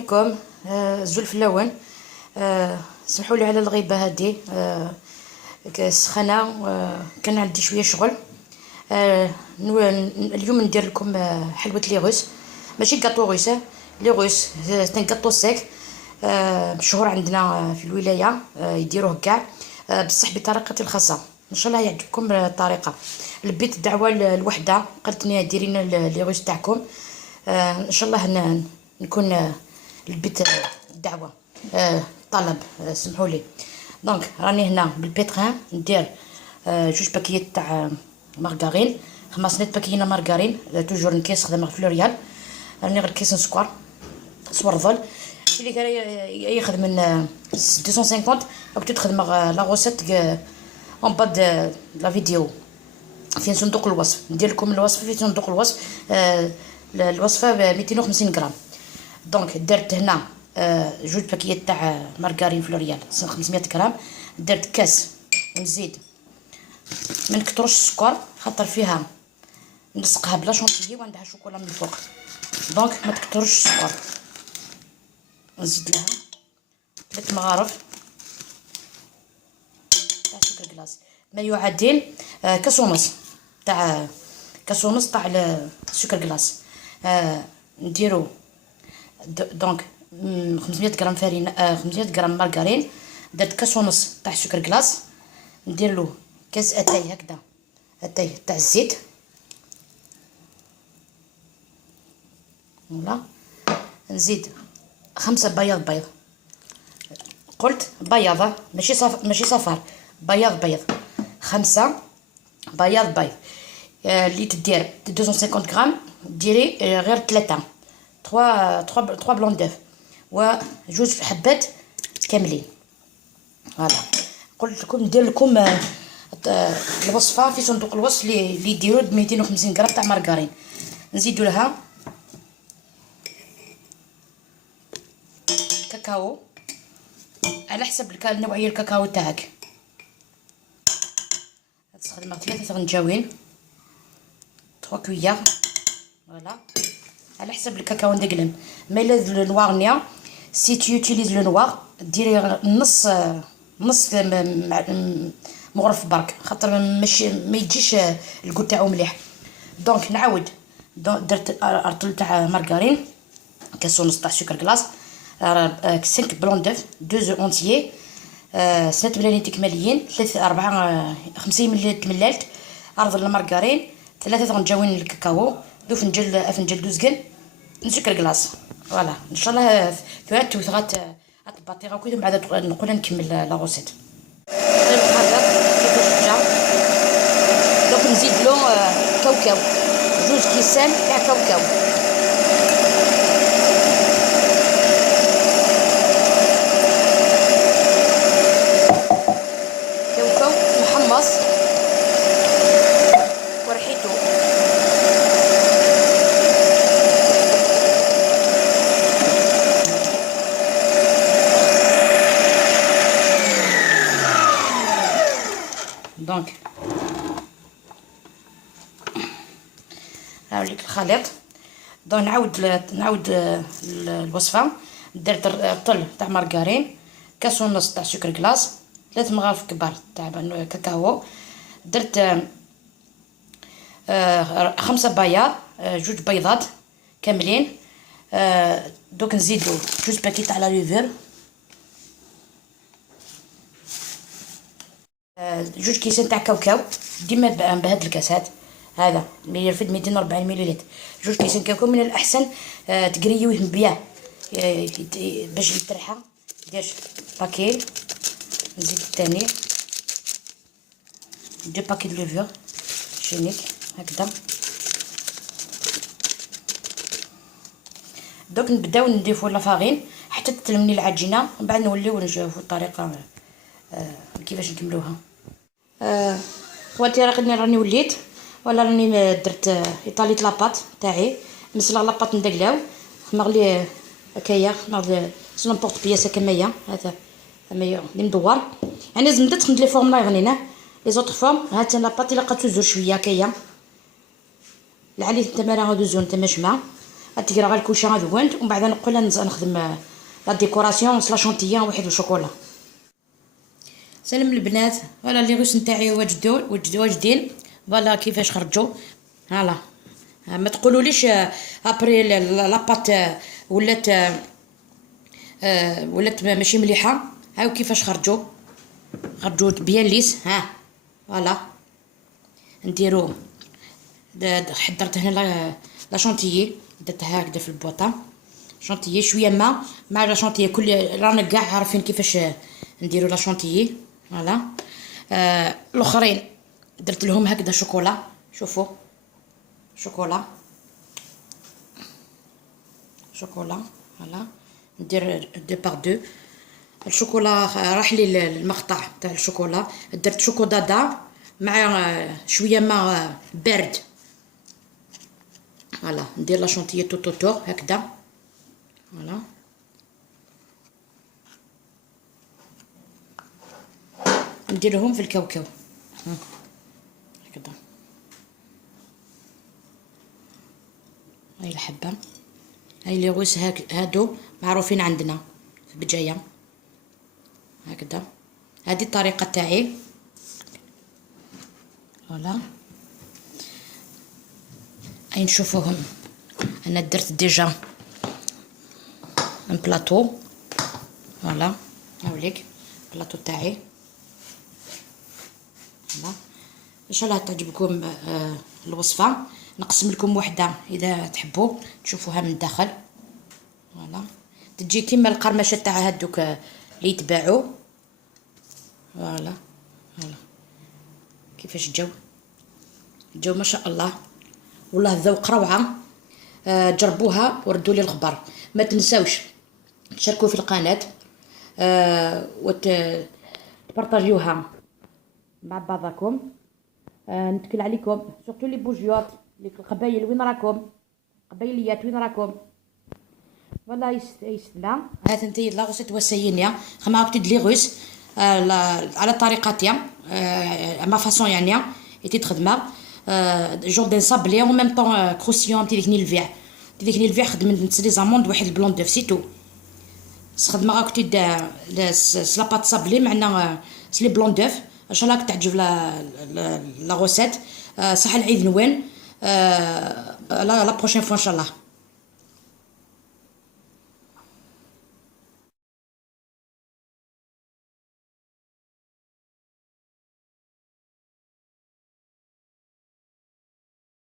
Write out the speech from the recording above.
عليكم. زول فلاون. سمحوا لي على الغيبة هذه. سخانة. كان عندي شوية شغل. اليوم ندير لكم حلوة لي غوس، ماشي كاطو غوس، لي غوس سان كاطو سيك. مشهور عندنا في الولاية، يديروه كاع بصح بطريقتي الخاصة. ان شاء الله يعجبكم الطريقة. لبيت الدعوة الوحدة، قالتني ديري لنا لي غوس تاعكم. ان شاء الله نكون لبيت الدعوة. طلب. سمحوا لي. دونك راني هنا بالبيتران ندير جوج باكيات تاع مارغارين، 5 باكينه مارغارين. توجور نكيس خدمه فلوريال. راني غير كيس سكر صورظل اللي كان يخدم من 250. راك تخدم لا غوسيت اون با لا فيديو في صندوق الوصف. ندير لكم الوصفه في صندوق الوصف. الوصفه ب 250 غرام. دونك درت هنا جوج باكيات تاع مارغارين فلوريال 500 غرام. درت كاس نزيد، ما نكثرش السكر خاطر فيها نلصقها بلا شونتيي وعندها شوكولا من الفوق. دونك ما تكثرش السكر. نزيد لها 3 مغارف تاع سكر كلاص، ما يعادل كاس ونص تاع السكر كلاص. نديرو دونك 500 غرام فرينه، 500 غرام مارغرين. درت كاس ونص تاع سكر كلاص. ندير له كاس اتاي هكذا، اتاي تاع الزيت. فوالا. نزيد 5 بيض. قلت بياضه ماشي صفار، بيض 5 بيض. اللي تدير 250 غرام ديري غير 3 بلون دوف وجوج حبات كاملين. فوالا. قلت لكم ندير لكم الوصفه في صندوق الوصف اللي يديروا 250 غرام تاع مارغرين. نزيدوا لها كاكاو على حسب النوعيه الكاكاو تاعك. تستخدم 3 غنجاوين 3 كويار. فوالا، على حسب الكاكاو ندقلم. ما الا لو نوار نيا، سي تو يوتيليز لو نوار ديري نص مغرف برك، خاطر ماشي ما يجيش الكو تاعو مليح. دونك نعاود. درت ارطل تاع مارغرين، كاس ونص تاع سكر كلاص، 5 بلون دوف، 2 زو اونتيي، 6 ملالين تكماليين، 50 ملل تملالت، ارض المارغرين، 3 غنجاوين الكاكاو، فنجل دوزكن سكر كلاص. فوالا. ان شاء الله ثلاث توثغات غتباطي غاكو من بعد نقول نكمل لا غوسيت. غير هذا كيفاش جا. دوك نزيد له كاوكاو، 2 كيسان تاع كاوكاو. كاوكاو محمص وريحته. دونك هاوليك الخليط. دونك نعاود الوصفه. درت طل تاع مارغرين، كاس ونص تاع سكر كلاص، 3 مغارف كبار تاع كاكاو. درت 5 بياض، 2 بيضات كاملين. دوك نزيدو 2 باكيت تاع لا ليفر، 2 كيسان تاع كاوكاو. ديما بهاد الكاسات هذا يرفد 240 مليلتر. 2 كيسان كاوكاو من الاحسن تقريوه بياه باش يترحى. دير باكي. نزيد الثاني 2 باكي د ليفر شينيك هكذا. دوك نبداو نضيفو لا فارين حتى تتلمني العجينه، ومن بعد نوليو نشوفو الطريقه كيفاش نكملوها. خواتي راني وليت، ولا راني درت ايطاليت لاباط تاعي. مسلا لاباط ندقلاو مغلي هكايا، ناض سنبورط بياسه كميه. هذا اللي مدور، يعني لازم تخدم لي فورم لا يغنينا لي زوطر فورم. هاد لاباط الا بقات تزور شويه هكايا العلي نتا ما راه دوزو نتا ماش مع تقرا غير الكوشه ذوانت، ومن بعد نقول نخدم لا ديكوراسيون لا شونتيان واحد وشوكولا. سلام البنات، فوالا لي روس نتاعي واجدين، فوالا كيفاش خرجوا. هالا ما تقولوليش ابري لاباط ولات ماشي مليحه. هاو كيفاش خرجوا بيان ليس. ها فوالا نديرو حضرت هنا لا شونتيي، درتها هكذا في البواطه شونتيي شويه ما مع لا شونتيي. كل رانا كاع عارفين كيفاش نديرو لا شونتيي. فوالا الاخرين درت لهم هكذا شوكولا، شوفوا شوكولا. فوالا ندير دو باغ دو. الشوكولا راح لي المقطع تاع الشوكولا، درت شوكولادا مع شويه ما بارد. فوالا ندير لا شونتيي توتو هكذا. فوالا نديرهم في الكاوكاو هكذا. هاي الحبه، هاي لي غوس هادو معروفين عندنا في بجايه هكذا. هذه الطريقه تاعي. فوالا اي نشوفوهم. انا درت ديجا ان بلاطو. فوالا هاوليك البلاطو تاعي. فوالا ان شاء الله تعجبكم الوصفه. نقسم لكم وحده اذا تحبوا تشوفوها من الداخل. فوالا تجي كيما القرمشه تاع هادوك اللي يتباعوا. فوالا كيفاش جاو ما شاء الله، والله الذوق روعه. جربوها وردوا لي الخبر. ما تنساوش تشاركوا في القناه وتبارطاجيوها مع بعضكم. نتكل عليكم سورتو لي بوجيوط، القبايل وين راكم، قبايليات وين راكم. والله يستنى هات انتي لا غوسيت وسينيا خما كنت لي غوس على طريقتي ما فاصون يعني يتي تخدمها جوردين صابلي او ميم طون كروسيون تي ديك الفيع خدمت نتسلي زاموند واحد البلون دوف سيتو خدمه كنت سلاباط صابلي معنا سلي بلون دوف. ان شاء الله تعجب لا غوسيت. صح العيد نوين لا بروشين فوا ان شاء الله.